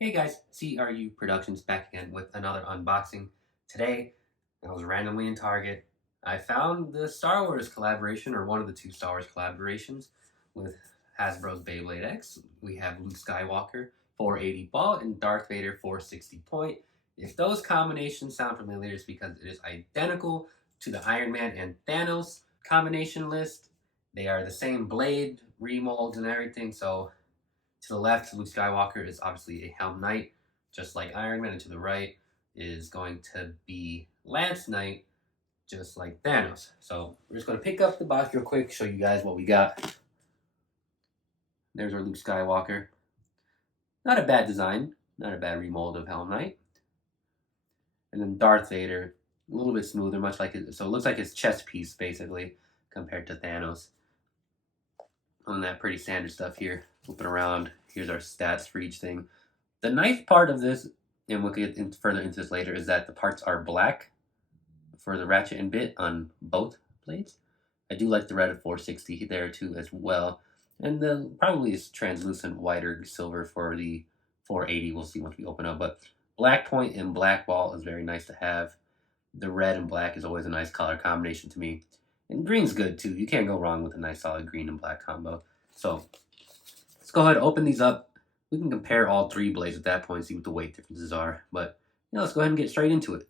Hey guys, CRU Productions back again with another unboxing. Today, I was randomly in Target. I found the Star Wars collaboration, or one of the two Star Wars collaborations, with Hasbro's Beyblade X. We have Luke Skywalker 480 ball and Darth Vader 460 point. If those combinations sound familiar, it's because it is identical to the Iron Man and Thanos combination list. They are the same blade, remolds, and everything, so to the left, Luke Skywalker is obviously a Helm Knight, just like Iron Man, and to the right is going to be Lance Knight, just like Thanos. So we're just going to pick up the box real quick, show you guys what we got. There's our Luke Skywalker. Not a bad design, not a bad remold of Helm Knight. And then Darth Vader, a little bit smoother, much like it. So it looks like his chest piece, basically, compared to Thanos. On that pretty standard stuff here. Flipping around. Here's our stats for each thing. The nice part of this, and we'll get further into this later, is that the parts are black for the ratchet and bit on both blades. I do like the red of 460 there too as well. And the probably is translucent whiter silver for the 480. We'll see once we open up. But black point and black ball is very nice to have. The red and black is always a nice color combination to me. And green's good too. You can't go wrong with a nice solid green and black combo. So let's go ahead and open these up. We can compare all three blades at that point, see what the weight differences are. But yeah, let's go ahead and get straight into it.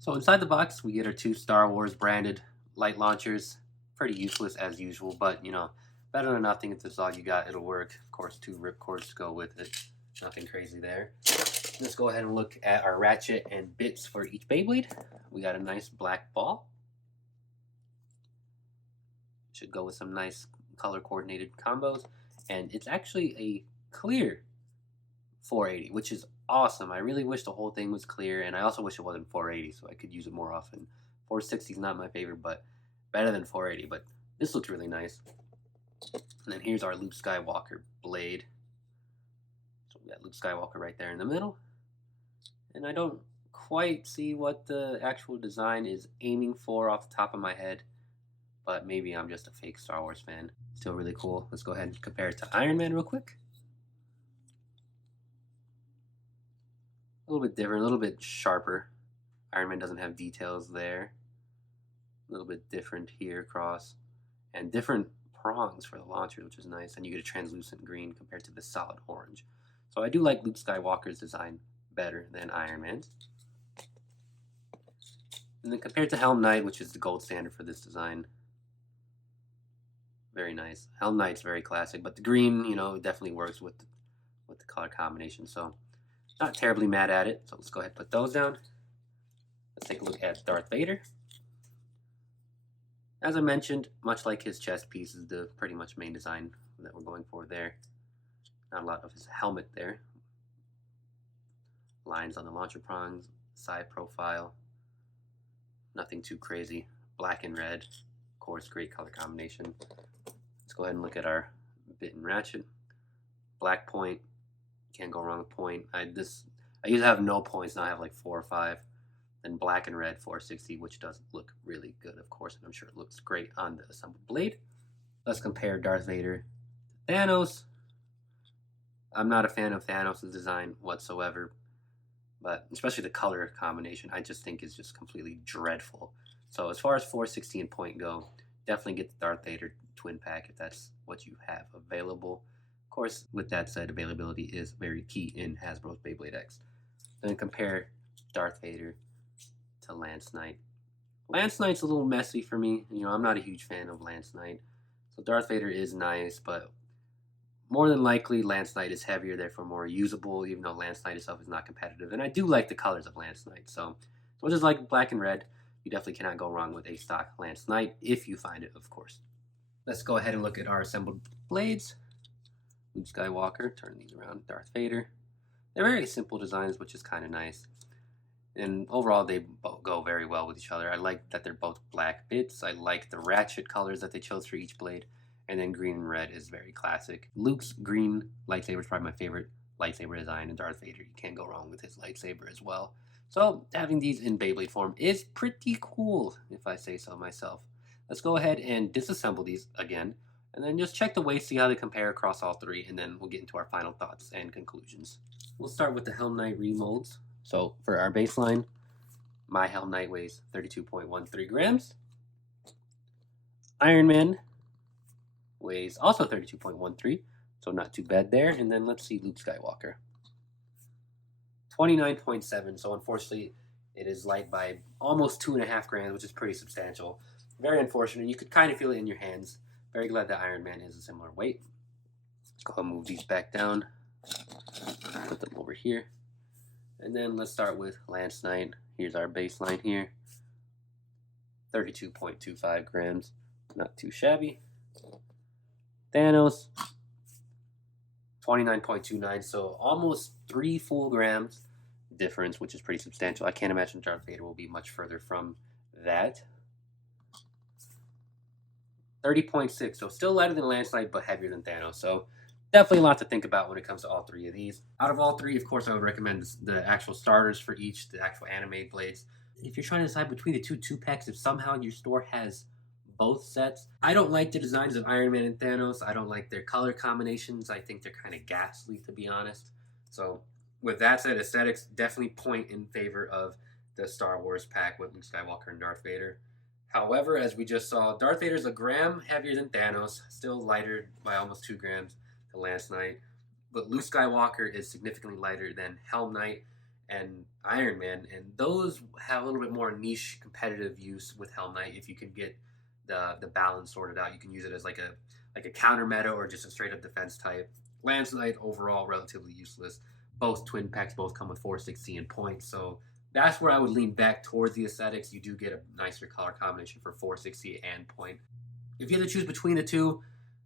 So inside the box, we get our two Star Wars branded light launchers. Pretty useless as usual, but you know, better than nothing. If this is all you got, it'll work. Of course, two rip cords to go with it. Nothing crazy there. Let's go ahead and look at our ratchet and bits for each Beyblade. We got a nice black ball. Should go with some nice color coordinated combos. And it's actually a clear 480, which is awesome. I really wish the whole thing was clear, and I also wish it wasn't 480 so I could use it more often. 460 is not my favorite, but better than 480. But this looks really nice. And then here's our Luke Skywalker blade. So we got Luke Skywalker right there in the middle. And I don't quite see what the actual design is aiming for off the top of my head, but maybe I'm just a fake Star Wars fan. Still really cool. Let's go ahead and compare it to Iron Man real quick. A little bit different, a little bit sharper. Iron Man doesn't have details there. A little bit different here across. And different prongs for the launcher, which is nice. And you get a translucent green compared to the solid orange. So I do like Luke Skywalker's design better than Iron Man's. And then compared to Helm Knight, which is the gold standard for this design, very nice. Helm Knight's very classic, but the green, you know, definitely works with the color combination. So not terribly mad at it. So let's go ahead and put those down. Let's take a look at Darth Vader. As I mentioned, much like his chest piece is the pretty much main design that we're going for there. Not a lot of his helmet there. Lines on the launcher prongs, side profile. Nothing too crazy. Black and red. Of course, great color combination. Let's go ahead and look at our bit and ratchet. Black point. Can't go wrong with point. I used to have no points, now I have like 4 or 5. Then black and red 460, which does look really good, of course, and I'm sure it looks great on the assembled blade. Let's compare Darth Vader to Thanos. I'm not a fan of Thanos' design whatsoever, but especially the color combination, I just think is just completely dreadful. So as far as 460 and point go, definitely get the Darth Vader twin pack if that's what you have available. Of course, with that said, availability is very key in Hasbro's Beyblade X. Then compare Darth Vader to Lance Knight. Lance Knight's a little messy for me. You know, I'm not a huge fan of Lance Knight. So Darth Vader is nice, but more than likely Lance Knight is heavier, therefore more usable, even though Lance Knight itself is not competitive. And I do like the colors of Lance Knight. So much as like black and red, you definitely cannot go wrong with a stock Lance Knight, if you find it, of course. Let's go ahead and look at our assembled blades. Luke Skywalker, turn these around, Darth Vader. They're very simple designs, which is kind of nice. And overall, they both go very well with each other. I like that they're both black bits. I like the ratchet colors that they chose for each blade. And then green and red is very classic. Luke's green lightsaber is probably my favorite lightsaber design. And Darth Vader, you can't go wrong with his lightsaber as well. So having these in Beyblade form is pretty cool, if I say so myself. Let's go ahead and disassemble these again. And then just check the weights, see how they compare across all three, and then we'll get into our final thoughts and conclusions. We'll start with the Helm Knight remolds. So for our baseline, my Helm Knight weighs 32.13 grams. Iron Man weighs also 32.13, so not too bad there. And then let's see Luke Skywalker. 29.7, so unfortunately it is light by almost 2.5 grams, which is pretty substantial. Very unfortunate. You could kind of feel it in your hands. Very glad that Iron Man is a similar weight. Let's go ahead and move these back down. Put them over here. And then let's start with Lance Knight. Here's our baseline here. 32.25 grams. Not too shabby. Thanos. 29.29, so almost 3 full grams difference, which is pretty substantial. I can't imagine Darth Vader will be much further from that. 30.6, so still lighter than Lance Knight, but heavier than Thanos. So definitely a lot to think about when it comes to all three of these. Out of all three, of course, I would recommend the actual starters for each, the actual anime blades. If you're trying to decide between the two packs, if somehow your store has both sets, I don't like the designs of Iron Man and Thanos. I don't like their color combinations. I think they're kind of ghastly, to be honest. So with that said, aesthetics definitely point in favor of the Star Wars pack with Luke Skywalker and Darth Vader. However, as we just saw, Darth Vader's a gram heavier than Thanos, still lighter by almost 2 grams to Lance Knight. But Luke Skywalker is significantly lighter than Helm Knight and Iron Man, and those have a little bit more niche competitive use with Helm Knight. If you can get the balance sorted out, you can use it as like a counter meta or just a straight up defense type. Lance Knight overall relatively useless. Both twin packs both come with 460 and points, so that's where I would lean back towards the aesthetics. You do get a nicer color combination for 460 and point. If you had to choose between the two,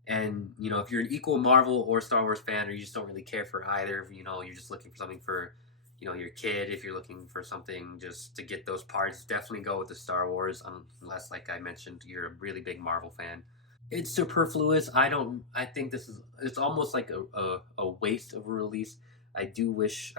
and if you're an equal Marvel or Star Wars fan, or you just don't really care for either, you're just looking for something for your kid, if you're looking for something just to get those parts, definitely go with the Star Wars, unless, like I mentioned, you're a really big Marvel fan. It's superfluous. I think it's almost like a waste of a release. I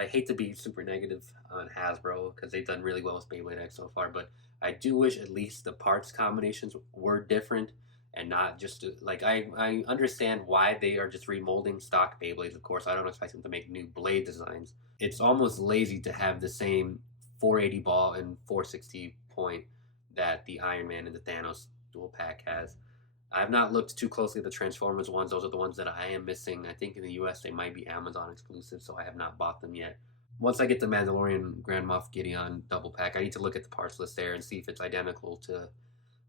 hate to be super negative on Hasbro because they've done really well with Beyblade X so far, but I do wish at least the parts combinations were different and not just I understand why they are just remolding stock Beyblades. Of course, I don't expect them to make new blade designs. It's almost lazy to have the same 480 ball and 460 point that the Iron Man and the Thanos dual pack has. I've not looked too closely at the Transformers ones. Those are the ones that I am missing. I think in the US they might be Amazon exclusive, so I have not bought them yet. Once I get the Mandalorian Grand Moff Gideon double pack, I need to look at the parts list there and see if it's identical to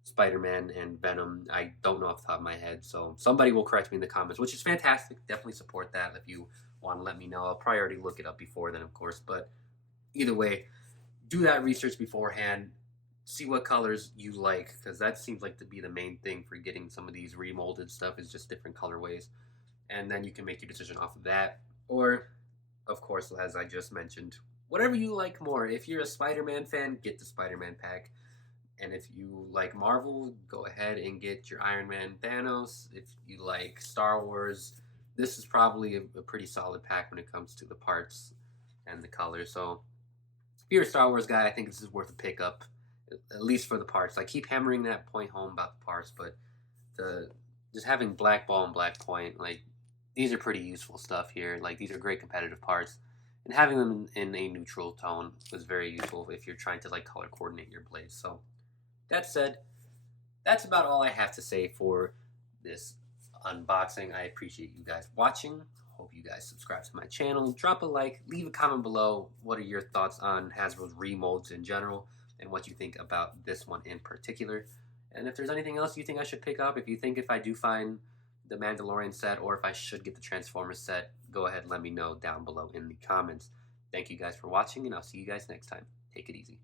Spider-Man and Venom. I don't know off the top of my head, so somebody will correct me in the comments, which is fantastic. Definitely support that if you want to let me know. I'll probably already look it up before then, of course, but either way, do that research beforehand. See what colors you like, because that seems like to be the main thing for getting some of these remolded stuff, is just different colorways, and then you can make your decision off of that. Or, of course, as I just mentioned, whatever you like more. If you're a Spider-Man fan, get the Spider-Man pack, and if you like Marvel, go ahead and get your Iron Man Thanos. If you like Star Wars, this is probably a pretty solid pack when it comes to the parts and the colors. So if you're a Star Wars guy, I think this is worth a pickup, at least for the parts. I keep hammering that point home about the parts, but just having black ball and black point, these are pretty useful stuff here. These are great competitive parts, and having them in a neutral tone was very useful if you're trying to color coordinate your blades. So that said, that's about all I have to say for this unboxing. I appreciate you guys watching. Hope you guys subscribe to my channel, drop a like, leave a comment below. What are your thoughts on Hasbro's remolds in general, and what you think about this one in particular? And if there's anything else you think I should pick up, if you think if I do find the Mandalorian set, or if I should get the Transformers set, go ahead and let me know down below in the comments. Thank you guys for watching, and I'll see you guys next time. Take it easy.